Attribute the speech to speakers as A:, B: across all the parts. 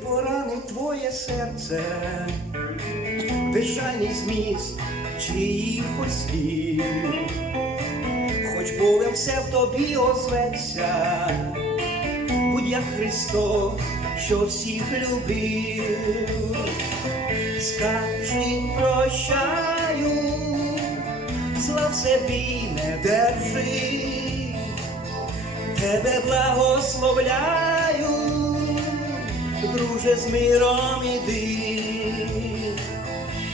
A: Поранив твоє серце, безжальний зміст чиїхось слів, хоч болем все в тобі озветься, будь як Христос, що всіх любив, скажи прощаю, зла в собі не держи, тебе благословляю, друже, з миром іди,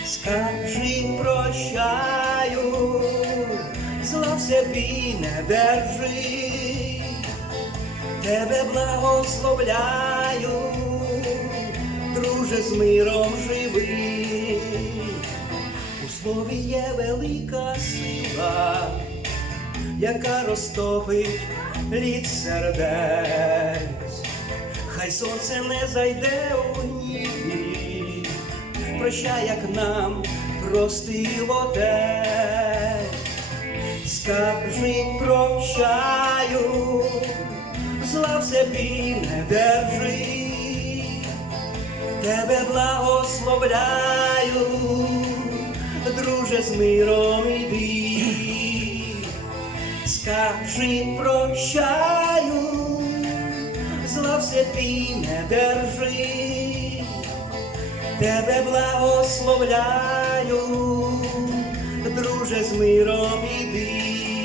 A: скажи прощаю, зла в собі не держи, тебе благословляю, друже, з миром живи, у слові є велика сила, яка розтопить лід сердець, хай сонце не зайде у небі, прощай, як нам простив отець, скажи прощаю, зла в собі не держи, тебе благословляю, друже, з миром іди, скажи прощаю, зла ти не держи, тебе благословляю, друже, з миром іди.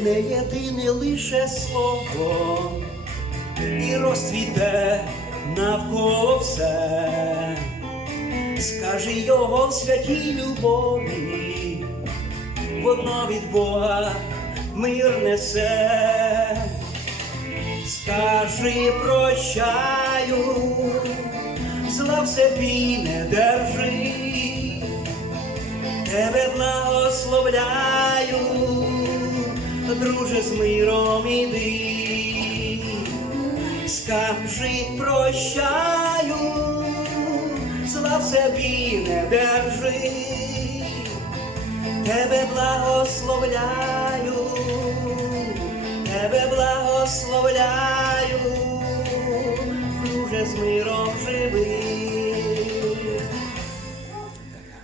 A: Одне єдине лише слово і розцвіте навколо все. Скажи його в святій любові, воно від Бога мир несе. Скажи прощаю, зла в собі не держи, тебе благословляю, друже, з миром іди, скажи прощаю, зла в собі не держи, тебе благословляю, тебе благословляю, друже, з миром живи.